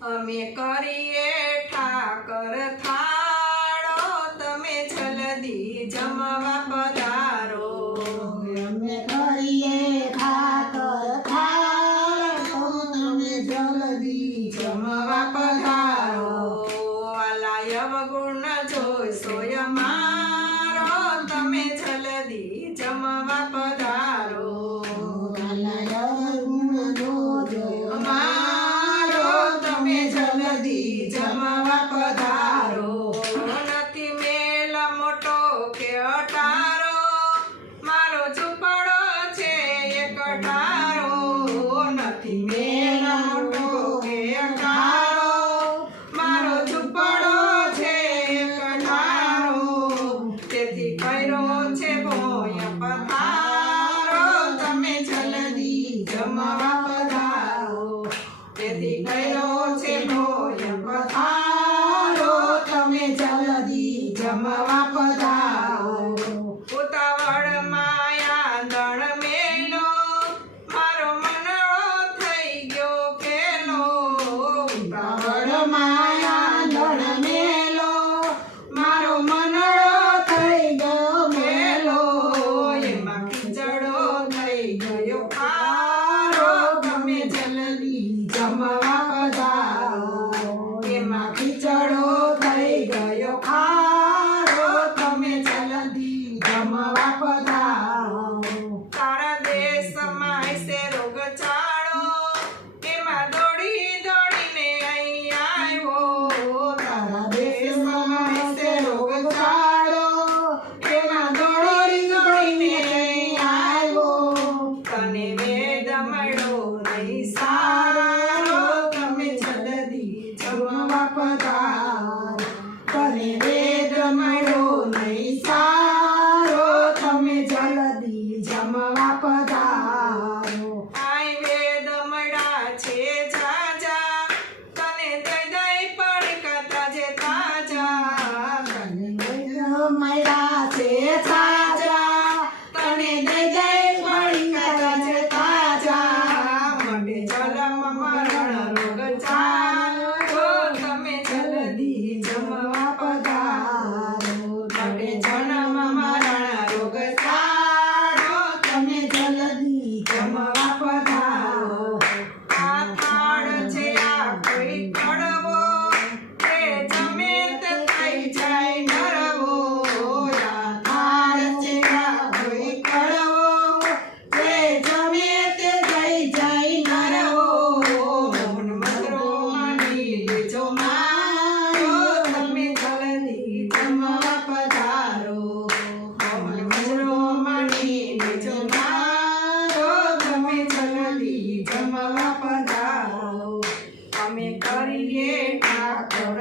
અમે કરીએ ઠાકર થાળો, તમે જલ્દી જમવા પધારો. અમે કરીએ ઠાકર થાળો, તમે જલ્દી જમવા પધારો. વાલા અવગુણ જોઈશો અમારો, તમે જલ્દી જમવા પધારો. અમારો તમે જલ્દી જમવા પધારો. નથી મેલ મોટો કે અટારો, મારો ઝૂંપડો છે એક અટારો. નથી મેલ મોટો કે અટારો, મારો ઝૂંપડો છે એક અટારો. તેથી કર્યો છે ભોય પધારો, તમે જલ્દી જમવા પધારો. તેથી કર્યો છે ભોય પધારો, તમે જલ્દી જમવા પધારો. ઉતાવળમાં આંધણ મેલો, મારો મનડો થઈ ગયો ખેલો. ઉતાવળમાં આંધણ મેલો, મારો મનડો થઈ ગયો ખેલો. એમાં ખીચડો થઈ ગયો ખારો, તમે જલ્દી જમવા પધારો. એમાં ખીચડો થઈ ગયો ખારો, તમે જલ્દી જમવા પધારો. તારા દેશમાં હશે રોગચાળો, એમાં દોડી દોડીને અહીં આવ્યો. તારા દેશમાં હશે રોગચાળો, એમાં દોડી દોડીને અહીં આવ્યો. તને વેદ મળ્યો નહીં સારો, તમે જલ્દી જમવા પધારો. તને વેદ મળ્યો નહીં સારો, તમે જલ્દી જમવા પધારો. આય વેદ મળ્યા છે જાજા, તને દઈ દઈ પડકા તાજે તાજા. તને વેદ મળ્યા છે જાજા, તને દઈ દઈ પડકા તાજે તાજા. માટે જલમ મરણ રોગ ચાલો, તમે જલ્દી જમવા પધારો. માટે જન્મ મરણ રોગ ચાલો, તમે જલ્દી જમવા પધારો. આ થાળ છે આ કોઈ કડવો, તે જમે તે થઈ જાય નરવો. આ થાળ છે આ કોઈ કડવો, તે જમે તે થઈ જાય નરવો. મન મધરો માની લેજો મારો, તમે જલ્દી જમવા પધારો. મન મધરો માની લેજો મારો, તમે જલ્દી જમવા પધારો. અમે કરીએ ઠાકોર